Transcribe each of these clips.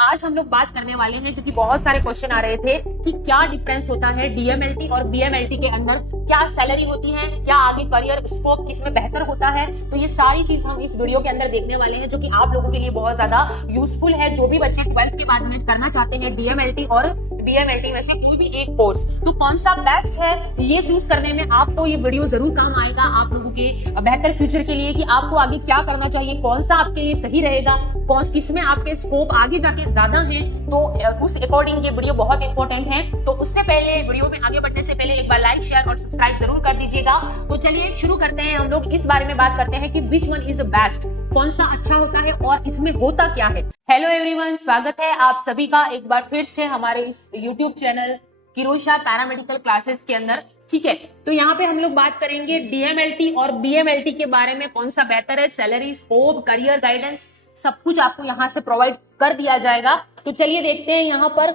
आज हम लोग बात करने वाले हैं, क्योंकि बहुत सारे क्वेश्चन आ रहे थे कि क्या डिफरेंस होता है डीएमएलटी और बीएमएलटी के अंदर, क्या सैलरी होती है, क्या आगे करियर स्कोप किसमें बेहतर होता है। तो ये सारी चीज हम इस वीडियो के अंदर देखने वाले हैं, जो कि आप लोगों के लिए बहुत ज्यादा यूजफुल है। जो भी बच्चे 12th के बाद में करना चाहते हैं डीएमएलटी और बीएमएलटी में से कोई भी एक कोर्स, तो कौन सा बेस्ट है ये चूज करने में आपको ये वीडियो जरूर काम आएगा, आप लोगों के बेहतर फ्यूचर के लिए, कि आपको आगे क्या करना चाहिए, कौन सा आपके लिए सही रहेगा, कौन किसमें आपके स्कोप आगे जाके ज्यादा है। तो उस अकॉर्डिंग ये वीडियो बहुत इंपॉर्टेंट है। तो उससे पहले, वीडियो में आगे बढ़ने से पहले एक बार लाइक, शेयर और सब्सक्राइब जरूर कर दीजिएगा। तो चलिए शुरू करते हैं। हम लोग इस बारे में बात करते हैं कि विच वन इज बेस्ट, कौन सा अच्छा होता है और इसमें होता क्या है। हेलो एवरीवन, स्वागत है आप सभी का एक बार फिर से हमारे इस यूट्यूब चैनल किरोशा पैरामेडिकल क्लासेस के अंदर। ठीक है, तो यहाँ पे हम लोग बात करेंगे डीएमएलटी और बीएमएलटी के बारे में, कौन सा बेहतर है, सैलरी, स्कोप, करियर गाइडेंस, सब कुछ आपको यहाँ से प्रोवाइड कर दिया जाएगा। तो चलिए देखते हैं यहाँ पर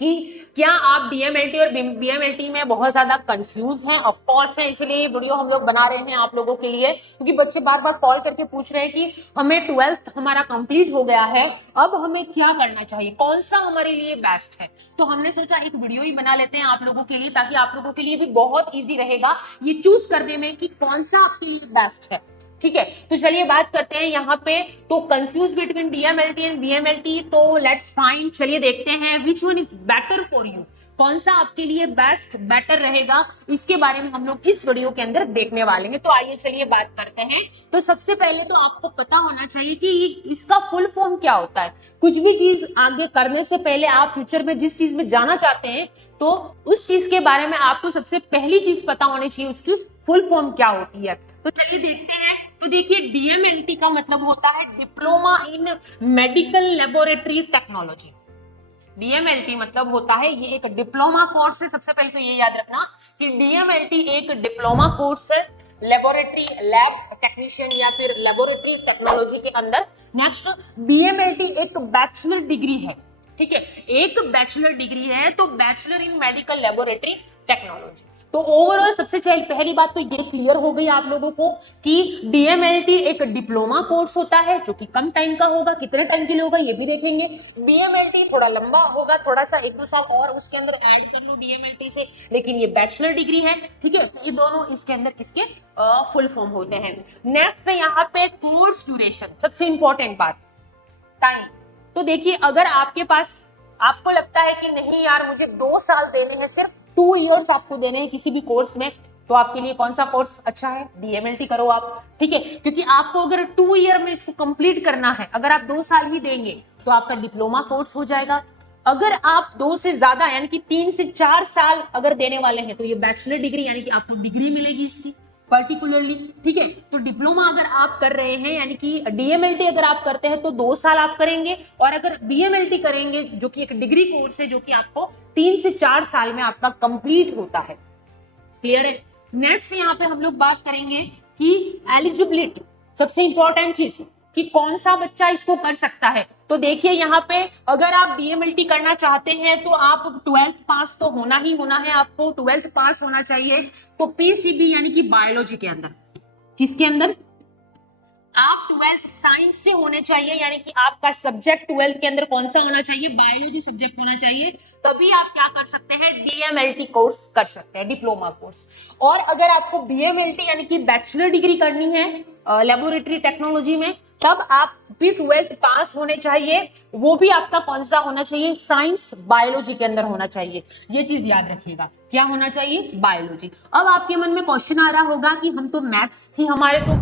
कि क्या आप डीएमएलटी और बीएमएलटी में बहुत ज्यादा कंफ्यूज हैं। ऑफ कोर्स है, इसलिए ये वीडियो हम लोग बना रहे हैं आप लोगों के लिए, क्योंकि बच्चे बार बार कॉल करके पूछ रहे हैं कि हमें 12th हमारा कंप्लीट हो गया है, अब हमें क्या करना चाहिए, कौन सा हमारे लिए बेस्ट है। तो हमने सोचा एक वीडियो ही बना लेते हैं आप लोगों के लिए, ताकि आप लोगों के लिए भी बहुत ईजी रहेगा ये चूज करने में कि कौन सा आपके लिए बेस्ट है। ठीक है, तो चलिए बात करते हैं यहाँ पे। तो confuse between DMLT and BMLT, तो लेट्स फाइंड, चलिए देखते हैं which one is better for you, कौन सा आपके लिए बेस्ट बेटर रहेगा, इसके बारे में हम लोग इस वीडियो के अंदर देखने वाले हैं। तो आइए चलिए बात करते हैं। तो सबसे पहले तो आपको पता होना चाहिए कि इसका फुल फॉर्म क्या होता है। कुछ भी चीज आगे करने से पहले, आप फ्यूचर में जिस चीज में जाना चाहते हैं, तो उस चीज के बारे में आपको सबसे पहली चीज पता होनी चाहिए, उसकी फुल फॉर्म क्या होती है। तो चलिए देखते हैं। तो देखिए, डीएमएलटी का मतलब होता है diploma in medical laboratory technology. DMLT मतलब होता है, ये एक डिप्लोमा कोर्स है। सबसे पहले तो ये याद रखना कि डीएमएलटी एक डिप्लोमा कोर्स है लेबोरेटरी, लैब टेक्नीशियन या फिर लेबोरेटरी टेक्नोलॉजी के अंदर। नेक्स्ट, बीएमएलटी एक बैचलर डिग्री है। ठीक है, एक बैचलर डिग्री है, तो bachelor in medical laboratory technology. तो ओवरऑल सबसे पहली बात तो ये क्लियर हो गई आप लोगों को कि डीएमएलटी एक डिप्लोमा कोर्स होता है, जो कि कम टाइम का होगा। कितने टाइम के लिए होगा ये भी देखेंगे। बीएमएलटी थोड़ा लंबा होगा, थोड़ा सा 1-2 साल और उसके अंदर ऐड कर लो डीएमएलटी से, लेकिन ये बैचलर डिग्री है। ठीक है, तो ये दोनों इसके अंदर किसके फुल फॉर्म होते हैं। नेक्स्ट है यहाँ पे कोर्स ड्यूरेशन, सबसे इंपॉर्टेंट बात, टाइम। तो देखिए, अगर आपके पास, आपको लगता है कि नहीं यार मुझे 2 साल देने हैं, सिर्फ 2 इयर्स आपको देने हैं किसी भी कोर्स में, तो आपके लिए कौन सा कोर्स अच्छा है, डीएमएलटी करो आप। ठीक है, क्योंकि आपको अगर 2 ईयर में इसको कंप्लीट करना है, अगर आप 2 साल ही देंगे तो आपका डिप्लोमा कोर्स हो जाएगा। अगर आप 2 से ज्यादा यानी कि 3 से 4 साल अगर देने वाले हैं, तो ये बैचलर डिग्री यानी कि आपको डिग्री मिलेगी इसकी पर्टिकुलरली। ठीक है, तो डिप्लोमा अगर आप कर रहे हैं, यानी कि डीएमएलटी अगर आप करते हैं तो 2 साल आप करेंगे, और अगर बीएमएलटी करेंगे जो कि एक डिग्री कोर्स है, जो कि आपको 3 से 4 साल में आपका कंप्लीट होता है। क्लियर है। नेक्स्ट यहाँ पे हम लोग बात करेंगे कि एलिजिबिलिटी, सबसे इंपॉर्टेंट चीज कि कौन सा बच्चा इसको कर सकता है। तो देखिए यहाँ पे, अगर आप डीएमएलटी करना चाहते हैं तो आप 12th पास तो होना ही होना है, आपको 12th पास होना चाहिए। तो पीसीबी यानी कि बायोलॉजी के अंदर, किसके अंदर, आप 12th साइंस से होने चाहिए, यानी कि आपका सब्जेक्ट 12th के अंदर कौन सा होना चाहिए, बायोलॉजी सब्जेक्ट होना चाहिए। तभी आप क्या कर सकते हैं, डीएमएलटी कोर्स कर सकते हैं, डिप्लोमा कोर्स। और अगर आपको बीएमएलटी यानी कि बैचलर डिग्री करनी है लेबोरेटरी टेक्नोलॉजी में, तब आप भी 12th पास होने चाहिए। वो भी आपका कौन सा होना चाहिए, साइंस बायोलॉजी के अंदर होना चाहिए। ये चीज याद रखिएगा, क्या होना चाहिए, बायोलॉजी। अब आपके मन में क्वेश्चन आ रहा होगा कि हम तो मैथ्स थी हमारे, तो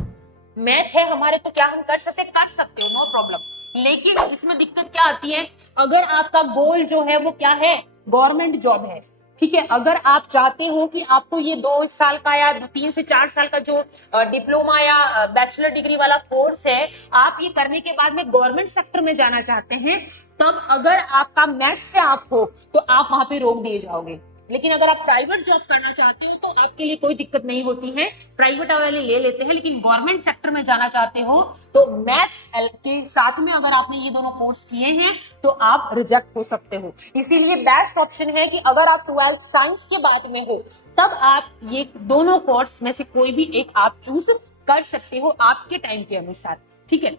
मैथ है हमारे, तो क्या हम कर सकते हो, नो प्रॉब्लम। लेकिन इसमें दिक्कत क्या आती है, अगर आपका गोल जो है वो क्या है, गवर्नमेंट जॉब है। ठीक है, अगर आप चाहते हो कि आपको ये 2 साल का या 3 से 4 साल का जो डिप्लोमा या बैचलर डिग्री वाला कोर्स है, आप ये करने के बाद में गवर्नमेंट सेक्टर में जाना चाहते हैं, तब अगर आपका मैथ्स से आप हो तो आप वहां पे रोक दिए जाओगे। लेकिन अगर आप प्राइवेट जॉब करना चाहते हो तो आपके लिए कोई दिक्कत नहीं होती है, प्राइवेट वाले ले लेते हैं। लेकिन गवर्नमेंट सेक्टर में जाना चाहते हो तो मैथ्स के साथ में अगर आपने ये दोनों कोर्स किए हैं तो आप रिजेक्ट हो सकते हो। इसीलिए बेस्ट ऑप्शन है कि अगर आप 12th साइंस के बाद में हो, तब आप ये दोनों कोर्स में से कोई भी एक आप चूज कर सकते हो आपके टाइम के अनुसार। ठीक है,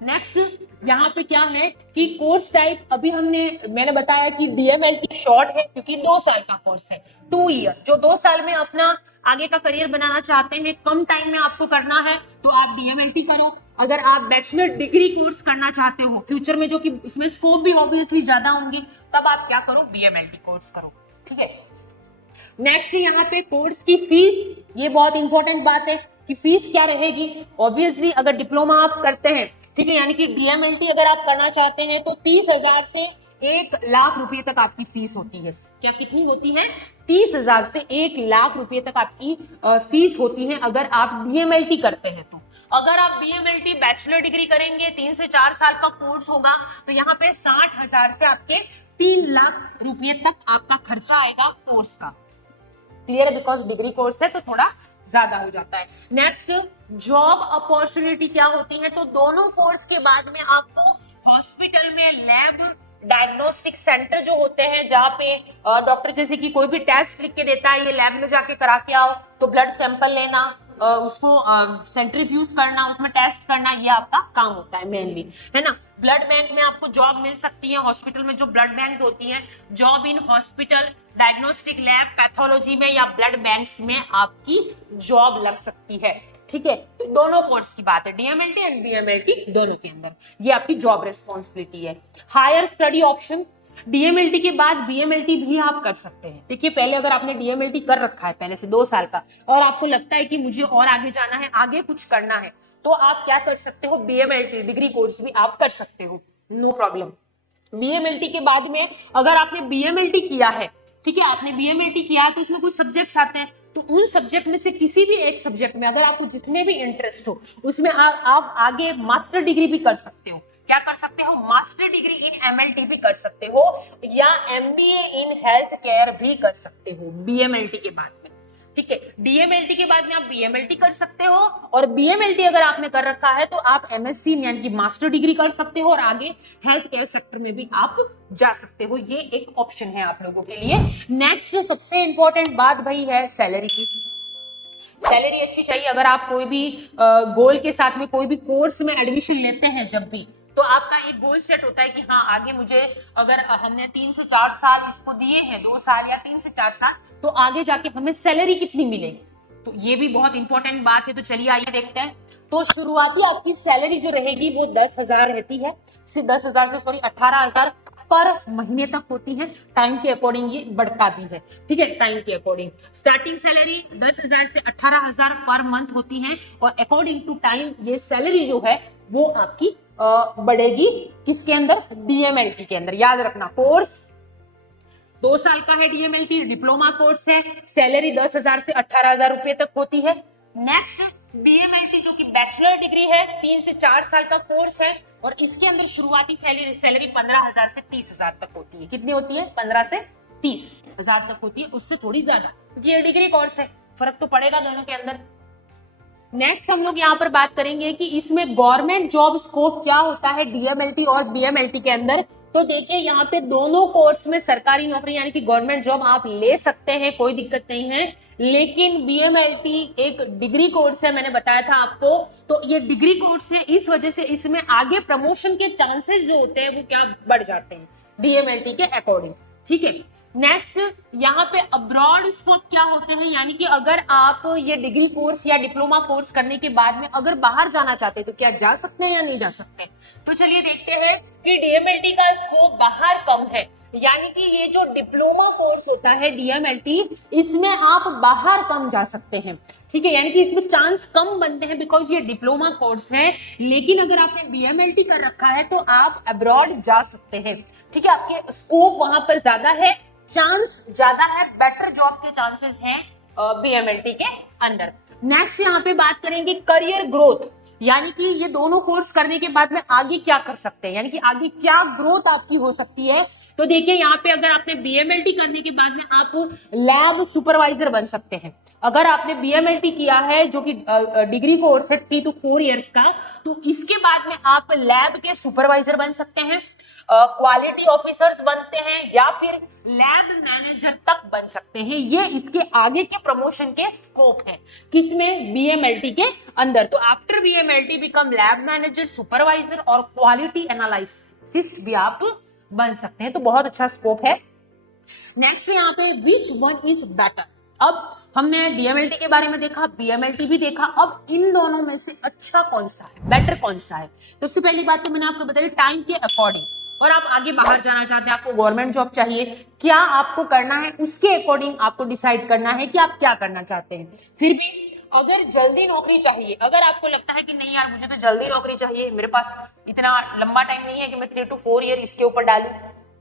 नेक्स्ट यहाँ पे क्या है कि कोर्स टाइप, अभी मैंने बताया कि डीएमएलटी शॉर्ट है क्योंकि 2 साल का कोर्स है, 2 ईयर। जो 2 साल में अपना आगे का करियर बनाना चाहते हैं, कम टाइम में आपको करना है, तो आप डीएमएलटी करो। अगर आप बैचलर डिग्री कोर्स करना चाहते हो फ्यूचर में, जो कि इसमें स्कोप भी ऑब्वियसली ज्यादा होंगे, तब आप क्या करो, बीएमएलटी कोर्स करो। ठीक है। नेक्स्ट यहाँ पे कोर्स की फीस, ये बहुत इंपॉर्टेंट बात है कि फीस क्या रहेगी। ऑब्वियसली अगर डिप्लोमा आप करते हैं, ठीक है, यानी कि डीएमएलटी अगर आप करना चाहते हैं, तो 30,000 से 1,00,000 रुपए तक आपकी फीस होती है। क्या कितनी होती है? 30,000 से 1,00,000 रुपए तक आपकी फीस होती है अगर आप डीएमएलटी करते हैं। तो अगर आप बीएमएलटी बैचलर डिग्री करेंगे, 3 से 4 साल का कोर्स होगा, तो यहाँ पे 60,000 से आपके 3,00,000 रुपए तक आपका खर्चा आएगा कोर्स का। क्लियर है? बिकॉज डिग्री कोर्स है तो थोड़ा ज्यादा हो जाता है। नेक्स्ट, जॉब अपॉर्चुनिटी क्या होती है? तो दोनों कोर्स के बाद में आपको हॉस्पिटल में लैब डायग्नोस्टिक सेंटर जो होते हैं, जहाँ पे डॉक्टर जैसे कि कोई भी टेस्ट लिख के देता है, ये लैब में जाके करा के आओ, तो ब्लड सैंपल लेना, उसको सेंट्रीफ्यूज करना, उसमें टेस्ट करना, ये आपका काम होता है मेनली, है ना। ब्लड बैंक में आपको जॉब मिल सकती है, हॉस्पिटल में जो ब्लड बैंक होती है, job in hospital, diagnostic lab, pathology में या ब्लड बैंक्स में आपकी जॉब लग सकती है। ठीक है, तो दोनों कोर्स की बात है, डीएमएलटी एंड बीएमएलटी दोनों के अंदर ये आपकी जॉब रिस्पॉन्सिबिलिटी है। हायर स्टडी ऑप्शन, डीएमएलटी के बाद बीएमएलटी भी आप कर सकते हैं। देखिए, पहले अगर आपने डीएमएलटी कर रखा है पहले से 2 साल का, और आपको लगता है कि मुझे और आगे जाना है, आगे कुछ करना है, तो आप क्या कर सकते हो, बीएमएलटी डिग्री कोर्स भी आप कर सकते हो, नो प्रॉब्लम। बीएमएलटी के बाद में अगर आपने बीएमएलटी किया है, ठीक है, आपने बीएमएलटी किया है, तो उसमें कुछ सब्जेक्ट्स आते हैं, तो उन सब्जेक्ट में से किसी भी एक सब्जेक्ट में अगर आपको जिसमें भी इंटरेस्ट हो, उसमें आप आगे मास्टर डिग्री भी कर सकते हो। क्या कर सकते हो? मास्टर डिग्री इन एमएलटी भी कर सकते हो, या एमबीए इन हेल्थ केयर भी कर सकते हो बीएमएलटी के बाद में। ठीक है, डीएमएलटी के बाद में आप बीएमएलटी कर सकते हो, और बीएमएलटी अगर आपने कर रखा है तो आप एमएससी यानी कि मास्टर डिग्री कर सकते हो, और आगे हेल्थ केयर सेक्टर में भी आप जा सकते हो। ये एक ऑप्शन है आप लोगों के लिए। नेक्स्ट सबसे इंपॉर्टेंट बात भाई है सैलरी की। सैलरी अच्छी चाहिए। अगर आप कोई भी गोल के साथ में कोई भी कोर्स में एडमिशन लेते हैं, जब भी, तो आपका एक गोल सेट होता है कि हाँ, आगे मुझे, अगर हमने 3 से 4 साल इसको दिए हैं, 2 साल या 3 से 4 साल, तो आगे जाके हमें सैलरी कितनी मिलेगी, तो ये भी बहुत इंपॉर्टेंट बात है। तो चलिए आइए देखते हैं। तो शुरुआती आपकी सैलरी जो रहेगी वो 10,000 रहती है, 18,000 पर महीने तक होती है। टाइम के अकॉर्डिंग ये बढ़ता भी है, ठीक है, टाइम के अकॉर्डिंग। स्टार्टिंग सैलरी 10,000 से 18,000 पर मंथ होती है, और अकॉर्डिंग टू टाइम ये सैलरी जो है वो आपकी बढ़ेगी। किसके अंदर? डीएमएलटी के अंदर। याद रखना, कोर्स 2 साल का है, डीएमएलटी डिप्लोमा कोर्स है, सैलरी 10,000 से 18,000 रुपए तक होती है। नेक्स्ट, डीएमएलटी जो कि बैचलर डिग्री है, 3 से 4 साल का कोर्स है, और इसके अंदर शुरुआती सैलरी 15,000 से 30,000 तक होती है। कितनी होती है? 15 से 30,000 तक होती है, उससे थोड़ी ज्यादा, क्योंकि ये डिग्री कोर्स है, फर्क तो पड़ेगा दोनों के अंदर। नेक्स्ट हम लोग यहाँ पर बात करेंगे कि इसमें गवर्नमेंट जॉब स्कोप क्या होता है डीएमएलटी और बीएमएलटी के अंदर। तो देखिए, यहाँ पे दोनों कोर्स में सरकारी नौकरी यानी कि गवर्नमेंट जॉब आप ले सकते हैं, कोई दिक्कत नहीं है। लेकिन बीएमएलटी एक डिग्री कोर्स है, मैंने बताया था आपको, तो ये डिग्री कोर्स है, इस वजह से इसमें आगे प्रमोशन के चांसेस जो होते हैं वो क्या बढ़ जाते हैं डीएमएलटी के अकॉर्डिंग। ठीक है। नेक्स्ट, यहाँ पे अब्रॉड स्कोप क्या होते हैं, यानी कि अगर आप ये डिग्री कोर्स या डिप्लोमा कोर्स करने के बाद में अगर बाहर जाना चाहते हैं, तो क्या जा सकते हैं या नहीं जा सकते? तो चलिए देखते हैं कि डीएमएलटी का स्कोप बाहर कम है, यानी कि ये जो डिप्लोमा कोर्स होता है डीएमएलटी, इसमें आप बाहर कम जा सकते हैं। ठीक है, यानी कि इसमें चांस कम बनते हैं, बिकॉज ये डिप्लोमा कोर्स है। लेकिन अगर आपने बीएमएलटी कर रखा है तो आप अब्रॉड जा सकते हैं। ठीक है, आपके स्कोप वहां पर ज्यादा है, चांस ज्यादा है, बेटर जॉब के चांसेस हैं बीएमएलटी के अंदर। नेक्स्ट यहाँ पे बात करेंगे करियर ग्रोथ, यानी कि ये दोनों कोर्स करने के बाद में आगे क्या कर सकते हैं, यानी कि आगे क्या ग्रोथ आपकी हो सकती है। तो देखिए, यहाँ पे अगर आपने बीएमएलटी करने के बाद में आप लैब सुपरवाइजर बन सकते हैं। अगर आपने बीएमएलटी किया है, जो कि डिग्री कोर्स है 3 to 4 इयर्स का, तो इसके बाद में आप लैब के सुपरवाइजर बन सकते हैं। क्वालिटी ऑफिसर्स बनते हैं या फिर लैब मैनेजर तक बन सकते हैं। ये इसके आगे के प्रमोशन के स्कोप है, किसमें? बीएमएलटी के अंदर। तो after BMLT become lab manager, supervisor और क्वालिटी एनालिसिस्ट भी आप बन सकते हैं। तो बहुत अच्छा स्कोप है। नेक्स्ट यहाँ पे विच वन इज बेटर। अब हमने डीएमएलटी के बारे में देखा, बीएमएलटी भी देखा, अब इन दोनों में से अच्छा कौन सा है, बेटर कौन सा है? सबसे पहली बात तो मैंने आपको बताई टाइम के अकॉर्डिंग, और आप आगे बाहर जाना चाहते हैं, आपको गवर्नमेंट जॉब चाहिए, क्या आपको करना है उसके अकॉर्डिंग आपको डिसाइड करना है कि आप क्या करना चाहते हैं। फिर भी अगर जल्दी नौकरी चाहिए, अगर आपको लगता है कि नहीं यार मुझे तो जल्दी नौकरी चाहिए, मेरे पास इतना लंबा टाइम नहीं है कि मैं 3 to 4 ईयर इसके ऊपर डालूं,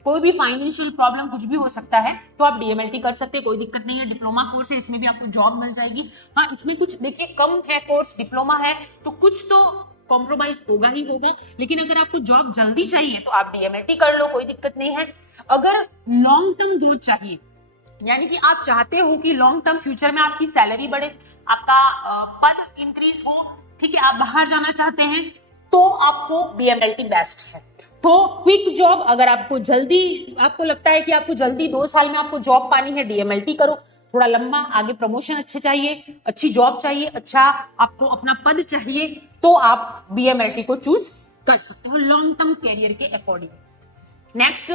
कोई भी फाइनेंशियल प्रॉब्लम कुछ भी हो सकता है, तो आप डीएमएलटी कर सकते हैं, कोई दिक्कत नहीं है। डिप्लोमा कोर्स है, इसमें भी आपको जॉब मिल जाएगी। हाँ, इसमें कुछ देखिए कम है कोर्स, डिप्लोमा है तो कुछ तो कॉम्प्रोमाइज होगा ही होगा, लेकिन अगर आपको जॉब जल्दी चाहिए तो आप डीएमएलटी कर लो, कोई दिक्कत नहीं है। अगर लॉन्ग टर्म ग्रोथ चाहिए, यानी कि आप चाहते हो कि लॉन्ग टर्म फ्यूचर में आपकी सैलरी बढ़े, आपका पद इंक्रीज हो, ठीक है, आप बाहर जाना चाहते हैं, तो आपको बीएमएलटी बेस्ट है। तो क्विक जॉब, अगर आपको जल्दी, आपको लगता है कि आपको जल्दी 2 साल में आपको जॉब पानी है, डीएमएलटी करो। थोड़ा लंबा आगे प्रमोशन अच्छे चाहिए, अच्छी जॉब चाहिए, अच्छा आपको अपना पद चाहिए, तो आप बीएमएलटी को चूज कर सकते हो लॉन्ग टर्म कैरियर के अकॉर्डिंग। नेक्स्ट,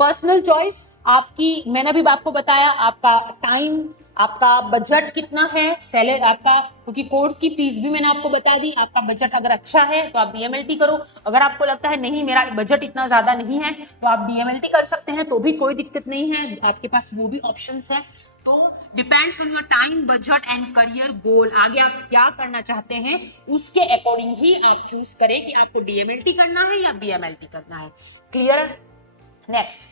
पर्सनल चॉइस आपकी, मैंने अभी आपको बताया आपका टाइम, आपका बजट कितना है, सैलरी आपका, क्योंकि कोर्स की फीस भी मैंने आपको बता दी। आपका बजट अगर अच्छा है तो आप बीएमएलटी करो, अगर आपको लगता है नहीं मेरा बजट इतना ज्यादा नहीं है तो आप डीएमएलटी कर सकते हैं, तो भी कोई दिक्कत नहीं है, आपके पास वो भी ऑप्शंस है। तो depends on your time, budget and career goal, आगे आप क्या करना चाहते हैं उसके अकॉर्डिंग ही आप चूज करें कि आपको डीएमएलटी करना है या बीएमएलटी करना है। क्लियर? नेक्स्ट,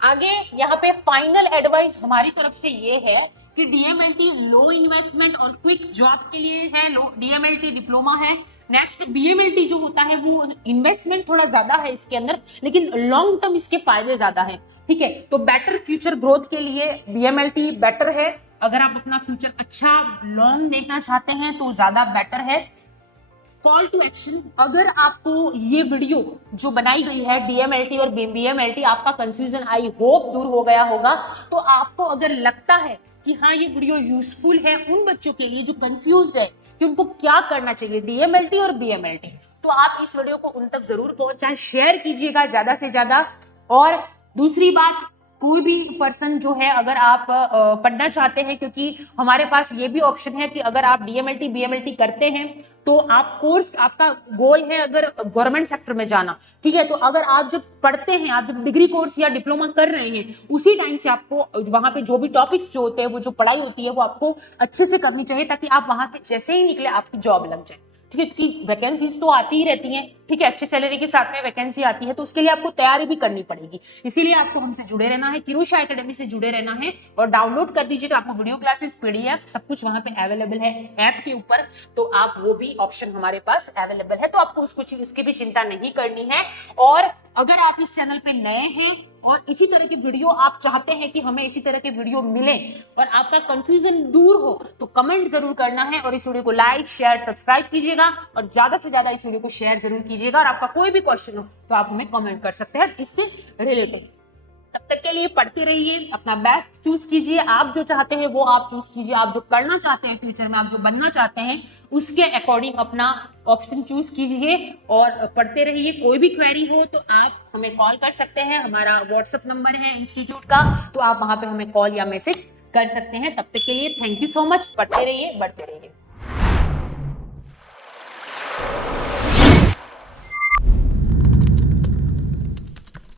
आगे यहाँ पे फाइनल एडवाइस हमारी तरफ से ये है कि डीएमएलटी लो इन्वेस्टमेंट और क्विक जॉब के लिए है, लो डीएमएलटी डिप्लोमा है। नेक्स्ट, बीएमएलटी जो होता है वो इन्वेस्टमेंट थोड़ा ज्यादा है इसके अंदर, लेकिन लॉन्ग टर्म इसके फायदे ज्यादा है, ठीक है। तो बेटर फ्यूचर ग्रोथ के लिए बीएमएलटी बेटर है, अगर आप अपना फ्यूचर अच्छा लॉन्ग देखना चाहते हैं तो ज्यादा बेटर है। कॉल टू एक्शन, अगर आपको ये वीडियो जो बनाई गई है डीएमएलटी और बीएमएलटी, आपका कंफ्यूजन आई होप दूर हो गया होगा। तो आपको अगर लगता है कि हाँ ये वीडियो यूजफुल है उन बच्चों के लिए जो कंफ्यूज्ड है कि उनको क्या करना चाहिए डीएमएलटी और बीएमएलटी, तो आप इस वीडियो को उन तक जरूर पहुंचाएं, शेयर कीजिएगा ज्यादा से ज्यादा। और दूसरी बात, कोई भी पर्सन जो है अगर आप पढ़ना चाहते हैं, क्योंकि हमारे पास ये भी ऑप्शन है कि अगर आप डीएमएलटी बीएमएलटी करते हैं तो आप कोर्स, आपका गोल है अगर गवर्नमेंट सेक्टर में जाना, ठीक है, तो अगर आप जब पढ़ते हैं, आप जब डिग्री कोर्स या डिप्लोमा कर रहे हैं, उसी टाइम से आपको वहां पे जो भी टॉपिक्स जो होते हैं, वो जो पढ़ाई होती है वो आपको अच्छे से करनी चाहिए, ताकि आप वहां पे जैसे ही निकले आपकी जॉब लग जाए, ठीक है। क्योंकि वैकेंसीज तो आती ही रहती हैं, ठीक है, अच्छी सैलरी के साथ में वैकेंसी आती है, तो उसके लिए आपको तैयारी भी करनी पड़ेगी। इसीलिए आपको हमसे जुड़े रहना है, किरुषा एकेडमी से जुड़े रहना है, और डाउनलोड कर दीजिए, तो आपको वीडियो क्लासेस, पीडीएफ सब कुछ वहां पे अवेलेबल है ऐप के ऊपर, तो आप वो भी ऑप्शन हमारे पास अवेलेबल है, तो आपको उसकी भी चिंता नहीं करनी है। और अगर आप इस चैनल पे नए हैं और इसी तरह की वीडियो आप चाहते हैं कि हमें इसी तरह के वीडियो मिले और आपका कंफ्यूजन दूर हो, तो कमेंट जरूर करना है, और इस वीडियो को लाइक शेयर सब्सक्राइब कीजिएगा, और ज्यादा से ज्यादा इस वीडियो को शेयर जरूर कीजिएगा। और आपका कोई भी क्वेश्चन हो तो आप हमें कमेंट कर सकते हैं इससे रिलेटेड। तब तक के लिए पढ़ते रहिए, अपना बेस्ट चूज कीजिए, आप जो चाहते हैं वो आप चूज कीजिए, आप जो करना चाहते हैं फ्यूचर में, आप जो बनना चाहते हैं उसके अकॉर्डिंग अपना ऑप्शन चूज कीजिए और पढ़ते रहिए। कोई भी क्वेरी हो तो आप हमें कॉल कर सकते हैं, हमारा व्हाट्सएप नंबर है इंस्टीट्यूट का, तो आप वहां पे हमें कॉल या मैसेज कर सकते हैं। तब तक के लिए थैंक यू सो मच, पढ़ते रहिए, बढ़ते रहिए।